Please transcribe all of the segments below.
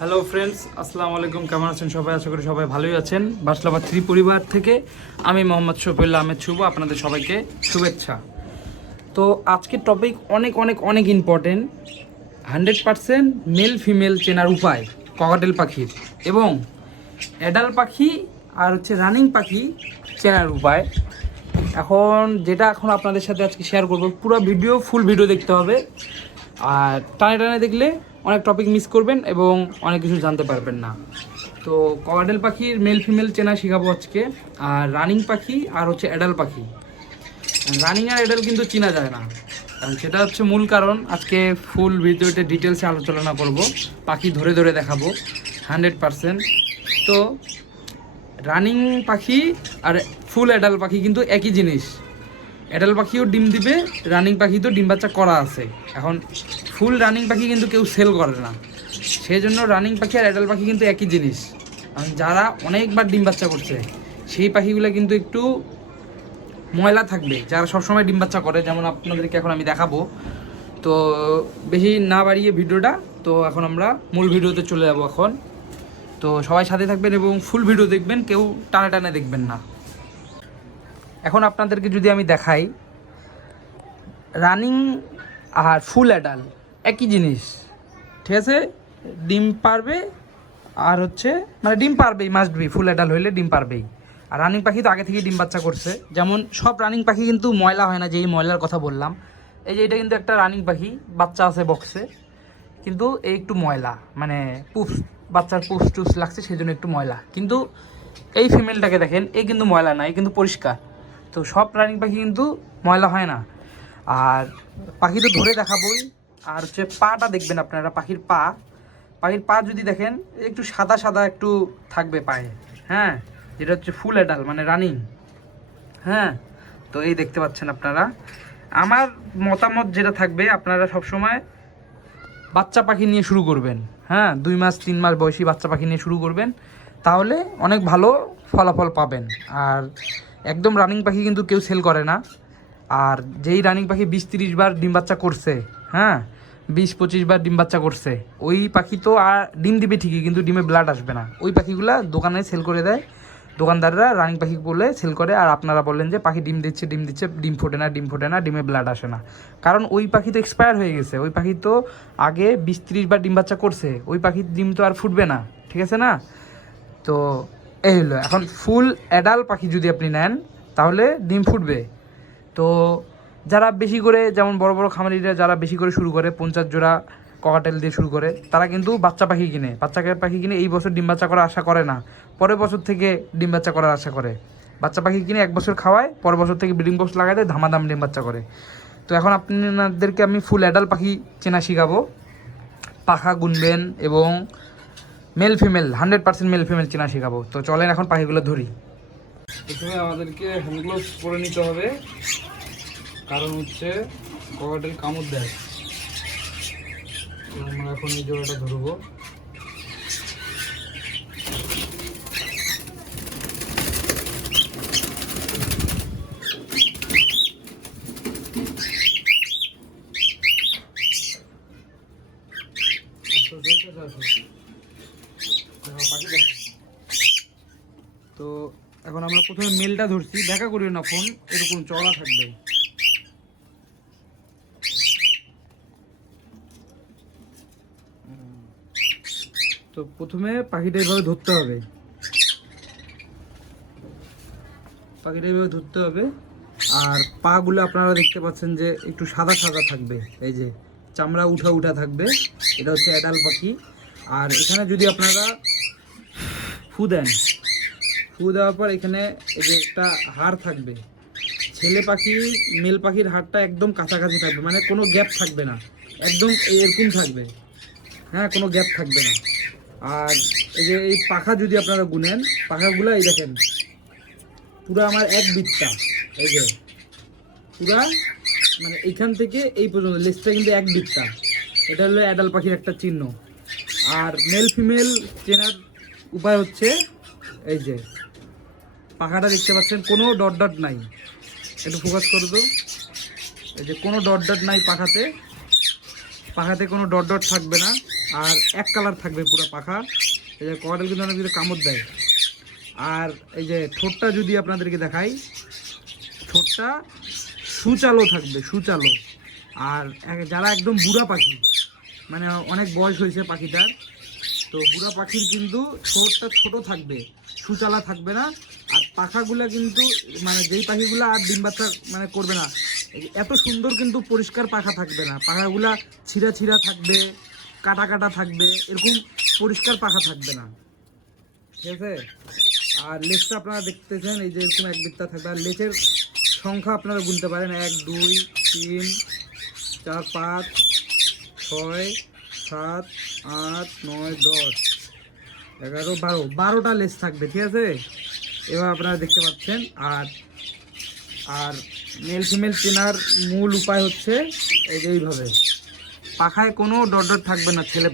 Hello friends আসসালামু আলাইকুম কেমন আছেন সবাই? আশা করি সবাই ভালোই আছেন। বাসলাবাদ থ্রি পরিবার থেকে আমি মোহাম্মদ শফিউল্লাহ আহমেদ শুভ। আপনাদের সবাইকে শুভেচ্ছা। তো আজকের টপিক অনেক অনেক অনেক important hundred percent male female চেনার উপায় ককাটেল পাখির। এবং অ্যাডাল পাখি আর হচ্ছে রানিং পাখি চেনার উপায়। এখন যেটা এখন আপনাদের সাথে আজকে শেয়ার করব, পুরো ভিডিও ফুল ভিডিও দেখতে হবে। আর টানে টানে দেখলে অনেক টপিক মিস করবেন এবং অনেক কিছু জানতে পারবেন না। তো ককাটেল পাখির মেল ফিমেল চেনা শেখাবো আজকে। আর রানিং পাখি আর হচ্ছে অ্যাডাল পাখি। রানিং আর অ্যাডাল কিন্তু চেনা যায় না। কারণ সেটা হচ্ছে মূল কারণ। আজকে ফুল ভিডিওতে ডিটেলসে আলোচনা করব। পাখি ধরে ধরে দেখাবো। হান্ড্রেড পারসেন্ট তো রানিং পাখি আর ফুল অ্যাডাল পাখি কিন্তু একই জিনিস। অ্যাডাল পাখিও ডিম দিবে রানিং পাখি তো ডিম বাচ্চা করা আছে। এখন ফুল রানিং পাখি কিন্তু কেউ সেল করে না। সেই জন্য রানিং পাখি আর অ্যাডাল পাখি কিন্তু একই জিনিস। কারণ যারা অনেকবার ডিম বাচ্চা করছে, সেই পাখিগুলো কিন্তু একটু ময়লা থাকবে। যারা সবসময় ডিম বাচ্চা করে, যেমন আপনাদেরকে এখন আমি দেখাবো। তো বেশি না বাড়িয়ে ভিডিওটা, তো এখন আমরা মূল ভিডিওতে চলে যাব এখন। তো সবাই সাথে থাকবেন এবং ফুল ভিডিও দেখবেন, কেউ টানে টানে দেখবেন না। এখন আপনাদেরকে যদি আমি দেখাই, রানিং আর ফুল অ্যাডাল একই জিনিস, ঠিক আছে? ডিম পারবে আর হচ্ছে মানে ডিম পারবেই মাস্ট বি ফুল অ্যাডাল হইলে ডিম পারবেই। আর রানিং পাখি তো আগে থেকে ডিম বাচ্চা করছে। যেমন সব রানিং পাখি কিন্তু ময়লা হয় না, যে এই ময়লার কথা বললাম। এই যে এটা কিন্তু একটা রানিং পাখি, বাচ্চা আছে বক্সে কিন্তু এই একটু ময়লা মানে পুপস বাচ্চার পুপস টুপস লাগছে, সেই জন্য একটু ময়লা। কিন্তু এই ফিমেলটাকে দেখেন, এই কিন্তু ময়লা না, এই কিন্তু পরিষ্কার। তো সব রানিং পাখি কিন্তু ময়লা হয় না। আর পাখি তো ধরে দেখাবই আর হচ্ছে পাটা দেখবেন আপনারা, পাখির পা। পাখির পা যদি দেখেন, একটু সাদা সাদা একটু থাকবে পায়ে। হ্যাঁ যেটা হচ্ছে ফুল অ্যাডাল মানে রানিং। হ্যাঁ তো এই দেখতে পাচ্ছেন আপনারা। আমার মতামত যেটা থাকবে, আপনারা সবসময় বাচ্চা পাখি নিয়ে শুরু করবেন। হ্যাঁ দুই মাস, তিন মাস বয়সী বাচ্চা পাখি নিয়ে শুরু করবেন। তাহলে অনেক ভালো ফলাফল পাবেন। আর একদম রানিং পাখি কিন্তু কেউ সেল করে না। আর যেই রানিং পাখি বিশ তিরিশ বার ডিম বাচ্চা করছে হ্যাঁ বিশ পঁচিশ বার ডিম বাচ্চা করছে। ওই পাখি তো আর ডিম দিবে ঠিকই, কিন্তু ডিমে ব্লাড আসবে না। ওই পাখিগুলা দোকানে সেল করে দেয়। দোকানদাররা রানিং পাখি বলে সেল করে, আর আপনারা বললেন যে পাখি ডিম দিচ্ছে ডিম দিচ্ছে, ডিম ফোটে না, ডিম ফোটে না, ডিমে ব্লাড আসে না। কারণ ওই পাখি তো এক্সপায়ার হয়ে গেছে। ওই পাখি তো আগে বিশ ত্রিশ বার ডিম বাচ্চা করছে। ওই পাখির ডিম তো আর ফুটবে না, ঠিক আছে না? তো এই হলো, এখন ফুল অ্যাডাল পাখি যদি আপনি নেন, তাহলে ডিম ফুটবে। তো যারা বেশি করে, যেমন বড় বড় খামারিরা যারা বেশি করে শুরু করে, পঞ্চাশ জোড়া ককাটেল দিয়ে শুরু করে, তারা কিন্তু বাচ্চা পাখি কিনে। বাচ্চা পাখি কিনে এই বছর ডিম বাচ্চা করার আশা করে না। পরের বছর থেকে ডিম বাচ্চা করার আশা করে। বাচ্চা পাখি কিনে এক বছর খাওয়ায়, পরের বছর থেকে ব্রিডিং বক্স লাগায় দেয় ধামাধাম ডিম বাচ্চা করে। তো এখন আপনাদেরকে আমি ফুল অ্যাডাল পাখি চেনা শিখাবো। পাখা গুনবেন এবং male female hundred percent male female চেনা শেখাবো। তো চলেন এখন পাখিগুলো ধরি। প্রথমে আমাদেরকে হ্যান্ড গ্লোভস পরে নিতে হবে। কারণ হচ্ছে ককাটেল কামড় দেয়। আমরা এখন এই জোড়াটা ধরবো। তো এখন আমরা প্রথমে মেলটা ধরছি। দেখা করিও না ফোন এরকম চড়া থাকবে। তো প্রথমে পাখিটা এইভাবে ধরতে হবে। পাখিটা এইভাবে ধরতে হবে। আর পাগুলো আপনারা দেখতে পাচ্ছেন যে একটু সাদা সাদা থাকবে। এই যে চামড়া উঠা উঠা থাকবে। এটা হচ্ছে অ্যাডাল পাখি। আর এখানে যদি আপনারা ফু দেন, ফু দেওয়ার পর এখানে এই যে একটা হাড় থাকবে। ছেলে পাখি, মেল পাখির হাড়টা একদম কাছাকাছি থাকবে। মানে কোনো গ্যাপ থাকবে না। একদম এরকম থাকবে। হ্যাঁ কোনো গ্যাপ থাকবে না। আর এই যে এই পাখা যদি আপনারা গুনেন পাখাগুলো এই দেখেন, পুরো আমার এক বিটটা এই যে, পুরা মানে এখান থেকে এই পর্যন্ত লেজটা কিন্তু এক বিটটা এটা হলো অ্যাডাল পাখির একটা চিহ্ন। আর মেল ফিমেল চেনার উপায় হচ্ছে, এই যে, পাখাটা দেখতে পাচ্ছেন, কোনো ডট ডট নাই। একটু ফোকাস করে তো এই যে কোনো ডট ডট নাই পাখাতে। পাখাতে কোনো ডট ডট থাকবে না। আর এক কালার থাকবে পুরো পাখা। এই যে কটাল কিন্তু অনেক কিছু কামড় দেয়। আর এই যে ঠোঁটটা যদি আপনাদেরকে দেখাই, ঠোঁটটা সুচালো থাকবে, সুচালো। আর যারা একদম বুড়া পাখি মানে অনেক বয়স হয়েছে পাখিটার, তো বুড়া পাখির কিন্তু ঠোঁটটা ছোট থাকবে, সুচালা থাকবে না। আর পাখাগুলা কিন্তু মানে যেই পাখিগুলো আর ডিম বাচ্চা মানে করবে না এত সুন্দর কিন্তু পরিষ্কার পাখা থাকবে না। পাখাগুলা ছিঁড়া ছিঁড়া থাকবে। কাটা কাটা থাকবে, এরকম পরিষ্কার পাখা থাকবে না। ঠিক আছে? আর লেজটা আপনারা দেখতেছেন, এই যে এরকম এক বিত্তা থাকবে। আর লেজের সংখ্যা আপনারা গুনতে পারেন, এক, দুই, তিন, চার, পাঁচ, ছয়, সাত, আট, নয়, দশ, এগারো, বারো। বারোটা লেস থাকবে, ঠিক আছে? এবার আপনারা দেখতে পাচ্ছেন, আর আর মেল ফিমেল চেনার মূল উপায় হচ্ছে এইভাবে। পাখায় কোনো ডট থাকবে না, ছেলে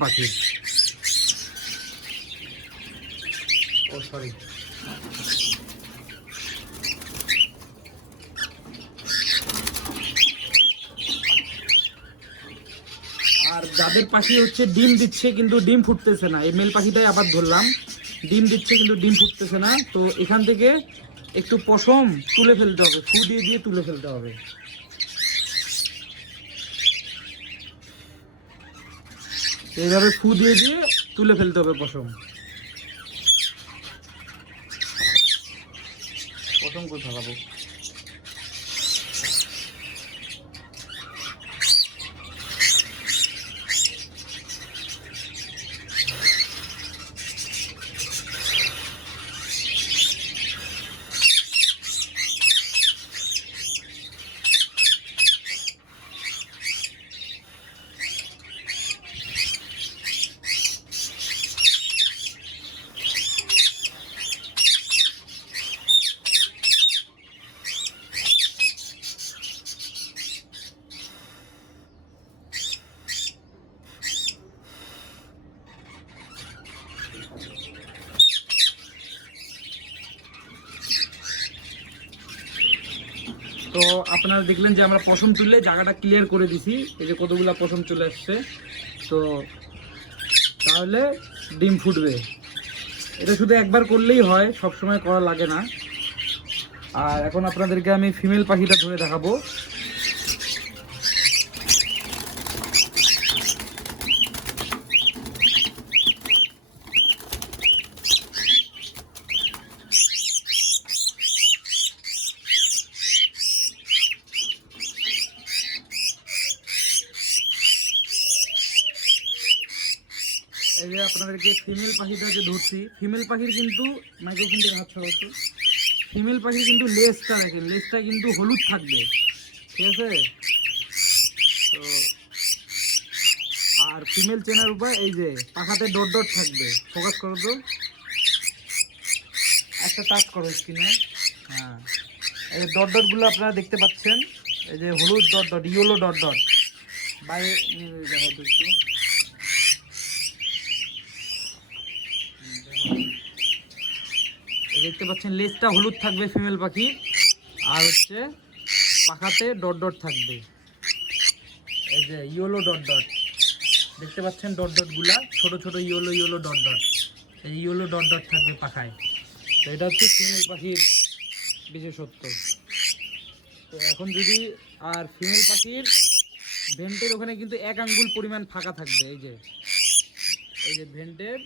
সরি আর যাদের পাখি হচ্ছে ডিম দিচ্ছে, কিন্তু ডিম ফুটতেছে না। এই মেল পাখিটাই আবার ধরলাম। ডিম দিচ্ছে, কিন্তু ডিম ফুটতেছে না। তো এখান থেকে একটু পশম তুলে ফেলতে হবে, ফু দিয়ে দিয়ে তুলে ফেলতে হবে। এইভাবে ফু দিয়ে দিয়ে তুলে ফেলতে হবে পশম। পশম করে ফেলাবো তো আপনারা দেখলেন যে আমরা পশম তুললে জায়গাটা ক্লিয়ার করে দিছি। এই যে কতগুলো পশম চলে আসছে। তো তাহলে ডিম ফুটবে। এটা শুধু একবার করলেই হয় সব সময় করা লাগে না। আর এখন আপনাদেরকে আমি ফিমেল পাখিটা ধরে দেখাবো। এই যে আপনাদেরকে ফিমেল পাখিটা যে ধরছি ফিমেল পাখির কিন্তু মাইক্রোফোন হাত ছাড়াচ্ছি ফিমেল পাখির কিন্তু লেজটা দেখেন, লেজটা কিন্তু হলুদ থাকবে। ঠিক আছে? তো, আর ফিমেল চেনার উপায় এই যে, পাখাতে ডট ডট থাকবে। ফোকাস করো তো। একটা টাচ করো স্ক্রিনে হ্যাঁ। এই যে ডট ডটগুলো আপনারা দেখতে পাচ্ছেন। এই যে হলুদ dot dot yellow dot dot. বাইরে নিয়ে একটু এই দেখতে পাচ্ছেন, লেজটা হলুদ থাকবে ফিমেল পাখি। আর হচ্ছে পাখাতে ডট ডট থাকবে। এই যে ইয়েলো ডট ডট দেখতে পাচ্ছেন ডট ডটগুলা ছোট ছোট ইয়েলো ইয়েলো ডট ডট এই ইয়েলো ডট ডট থাকবে পাখায়। তো এটা হচ্ছে ফিমেল পাখির বিশেষত্ব। তো এখন যদি, আর ফিমেল পাখির ভেন্টের ওখানে কিন্তু এক আঙ্গুল পরিমাণ ফাঁকা থাকবে, এই যে। এই যে ভেন্টের,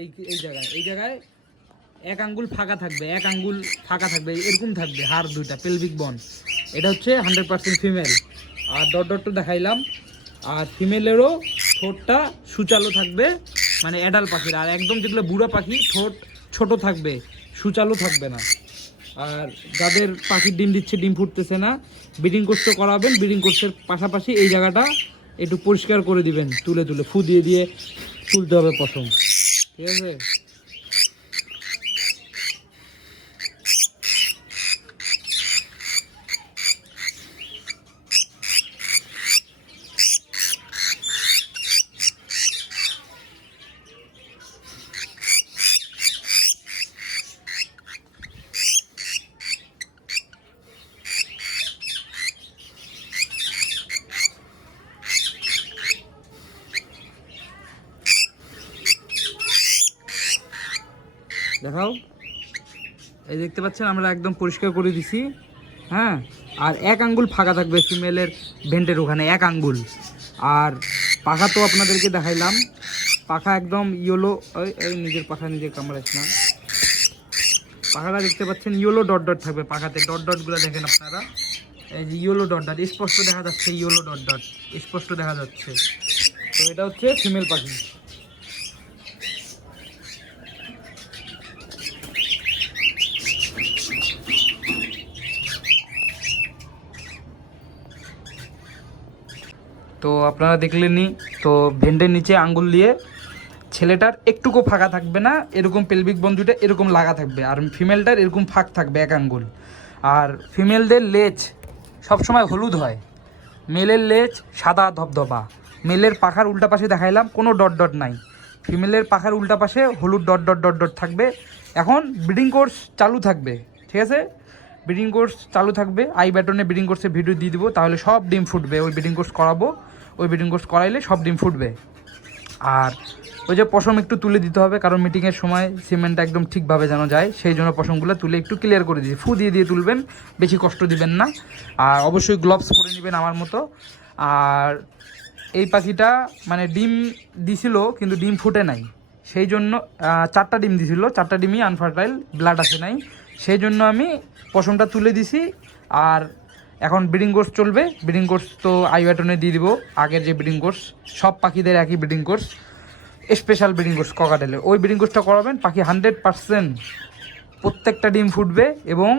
এই এই জায়গায় এই জায়গায় এক আঙ্গুল ফাঁকা থাকবে, এক আঙ্গুল ফাঁকা থাকবে, এরকম থাকবে হার দুইটা পেলভিক বন এটা হচ্ছে হান্ড্রেড পার্সেন্ট ফিমেল আর ডট ডটটা দেখাইলাম। আর ফিমেলেরও ঠোঁটটা সুচালো থাকবে মানে অ্যাডাল পাখির। আর একদম যেগুলো বুড়া পাখি, ঠোঁট ছোট থাকবে, সুচালো থাকবে না। আর যাদের পাখির ডিম দিচ্ছে, ডিম ফুটতেছে না ব্রিডিং কোর্সটা করাবেন ব্রিডিং কোর্সের পাশাপাশি এই জায়গাটা একটু পরিষ্কার করে দিবেন, তুলে তুলে, ফু দিয়ে দিয়ে তুলতে হবে প্রথম। ঠিক আছে? দেখাও। এই দেখতে পাচ্ছেন, আমরা একদম পরিষ্কার করে দিছি। হ্যাঁ? আর এক আঙ্গুল ফাঁকা থাকবে ফিমেলের ভেন্টের ওখানে, এক আঙ্গুল। আর পাখা তো আপনাদেরকে দেখাইলাম। পাখা একদম ইয়েলো এই নিজের পাখা নিজের কামড়াইছ না। পাখাটা দেখতে পাচ্ছেন ইয়েলো ডট ডট থাকবে পাখাতে। ডট ডটগুলো দেখেন আপনারা। এই যে ইয়েলো ডট ডট স্পষ্ট দেখা যাচ্ছে ইয়েলো ডট ডট স্পষ্ট দেখা যাচ্ছে। তো এটা হচ্ছে ফিমেল পাখি। তো আপনারা দেখলেনই, তো ভেন্ডের নিচে আঙ্গুল দিয়ে ছেলেটার একটুকু ফাঁকা থাকবে না, এরকম পেলভিক বন্ধুটা এরকম লাগা থাকবে, আর ফিমেলটার এরকম ফাঁক থাকবে এক আঙ্গুল। আর ফিমেলদের লেজ সবসময় হলুদ হয়। মেলের লেজ সাদা ধবধবা। মেলের পাখার উল্টা পাশে দেখাইলাম, কোনো ডট ডট নাই। ফিমেলের পাখার উল্টা পাশে হলুদ ডট ডট ডট ডট থাকবে। এখন ব্রিডিং কোর্স চালু থাকবে, ঠিক আছে? ব্রিডিং কোর্স চালু থাকবে। আই ব্যাটনে ব্রিডিং কোর্সের ভিডিও দিয়ে দিব, তাহলে সব ডিম ফুটবে, ওই ব্রিডিং কোর্স করাবো। ওই ব্রিডিং কোর্স করাইলে সব ডিম ফুটবে। আর ওই যে পশম একটু তুলে দিতে হবে, কারণ মিটিংয়ের সময় সিমেন্টটা একদম ঠিকভাবে যেন যায়, সেই জন্য পশমগুলো তুলে একটু ক্লিয়ার করে দিয়েছি। ফু দিয়ে দিয়ে তুলবেন, বেশি কষ্ট দিবেন না। আর অবশ্যই গ্লোভস পরে নেবেন আমার মতো। আর এই পাখিটা মানে ডিম দিছিল, কিন্তু ডিম ফুটে নাই। সেই জন্য চারটা ডিম দিছিল, চারটা ডিমই আনফার্টাইল ব্লাড আসে নাই। সেই জন্য আমি পশমটা তুলে দিছি। আর এখন ব্রিডিং কোর্স চলবে। ব্রিডিং কোর্স তো আইবাটনে দিয়ে দিব। আগের যে ব্রিডিং কোর্স সব পাখিদের একই breeding course special breeding course ককাটেলে ওই ব্রিডিং কোর্সটা করাবেন, পাখি হান্ড্রেড পার্সেন্ট প্রত্যেকটা ডিম ফুটবে এবং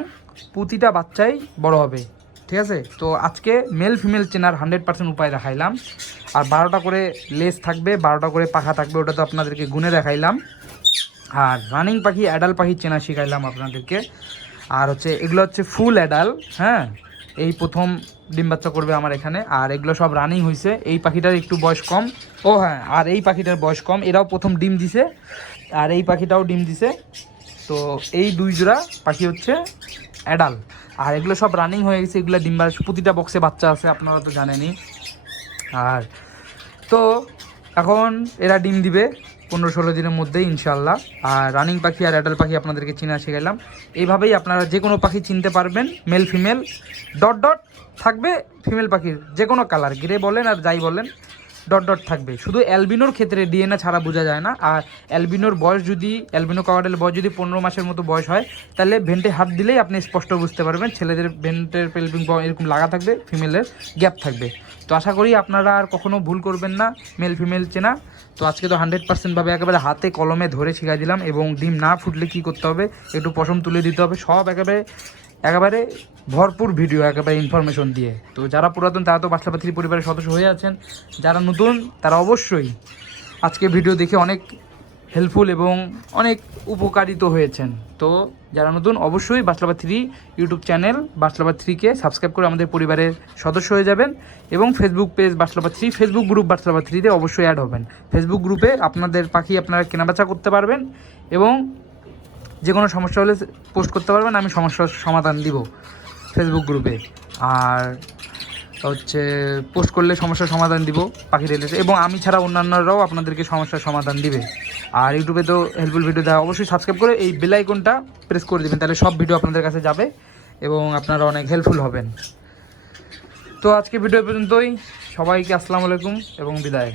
প্রতিটা বাচ্চাই বড় হবে। ঠিক আছে? তো আজকে মেল ফিমেল চেনার হান্ড্রেড পার্সেন্ট উপায় দেখাইলাম। আর বারোটা করে লেস থাকবে, বারোটা করে পাখা থাকবে, ওটা তো আপনাদেরকে গুনে দেখাইলাম। আর রানিং পাখি অ্যাডাল পাখি চেনা শিখাইলাম আপনাদেরকে। আর হচ্ছে, এগুলো হচ্ছে ফুল অ্যাডাল হ্যাঁ? এই প্রথম ডিম বাচ্চা করবে আমার এখানে। আর এগুলো সব রানিং হয়েছে এই পাখিটার একটু বয়স কম। ও হ্যাঁ আর এই পাখিটার বয়স কম। এরাও প্রথম ডিম দিছে। আর এই পাখিটাও ডিম দিছে। তো এই দুই জোড়া পাখি হচ্ছে অ্যাডাল আর এগুলো সব রানিং হয়ে গেছে। এগুলো ডিম প্রতিটা বক্সে বাচ্চা আছে, আপনারা তো জানেনই। আর তো এখন এরা ডিম দিবে। পনেরো ষোলো দিনের মধ্যেই ইনশাল্লাহ আর রানিং পাখি আর অ্যাডাল পাখি আপনাদেরকে চিনা শিখাইলাম এইভাবেই আপনারা যে কোনো পাখি চিনতে পারবেন মেল ফিমেল ডট ডট থাকবে ফিমেল পাখির, যে কোনো কালার গ্রে বলেন আর যাই বলেন ডট ডট থাকবে। শুধু অ্যালবিনোর ক্ষেত্রে ডিএনএ ছাড়া বোঝা যায় না। আর অ্যালবিনোর বয়স যদি অ্যালবিনো কাওয়াডের বয়স যদি পনেরো মাসের মতো বয়স হয়, তাহলে ভেন্টে হাত দিলেই আপনি স্পষ্ট বুঝতে পারবেন। ছেলেদের ভেন্টের পেলভিং এরকম লাগা থাকবে ফিমেলের গ্যাপ থাকবে। তো আশা করি আপনারা আর কখনও ভুল করবেন না মেল ফিমেল চেনা। তো আজকে তো হান্ড্রেড পার্সেন্টভাবে একেবারে হাতে কলমে ধরে শিখাই দিলাম এবং ডিম না ফুটলে কি করতে হবে? একটু পশম তুলে দিতে হবে। সব একেবারে একেবারে ভরপুর ভিডিও একেবারে ইনফরমেশন দিয়ে। তো যারা পুরাতন, তারা তো বাসলা পাথরি পরিবারের সদস্য হয়ে আছেন। যারা নতুন, তারা অবশ্যই আজকে ভিডিও দেখে অনেক হেল্পফুল এবং অনেক উপকারিত হয়েছেন। তো যারা নতুন, অবশ্যই বাসলাবা থ্রি ইউটিউব চ্যানেল বাসলাবা থ্রিকে সাবস্ক্রাইব করে আমাদের পরিবারের সদস্য হয়ে যাবেন এবং ফেসবুক পেজ বাসলাবা থ্রি ফেসবুক গ্রুপ বাসলাবা থ্রিতে অবশ্যই অ্যাড হবেন। ফেসবুক গ্রুপে আপনাদের পাখি আপনারা কেনাবেচা করতে পারবেন এবং যে কোনো সমস্যা হলে পোস্ট করতে পারবেন, আমি সমস্যার সমাধান দিব ফেসবুক গ্রুপে আর হচ্ছে পোস্ট করলে সমস্যার সমাধান দিব পাখি রিলেটেড এবং আমি ছাড়া অন্যান্যরাও আপনাদেরকে সমস্যার সমাধান দিবে। আর ইউটিউবে তো হেল্পফুল ভিডিও দেওয়া, অবশ্যই সাবস্ক্রাইব করে এই বেল আইকনটা প্রেস করে দেবেন, তাহলে সব ভিডিও আপনাদের কাছে যাবে এবং আপনারা অনেক হেল্পফুল হবেন। তো আজকে ভিডিও পর্যন্তই। সবাইকে আসসালামু আলাইকুম এবং বিদায়।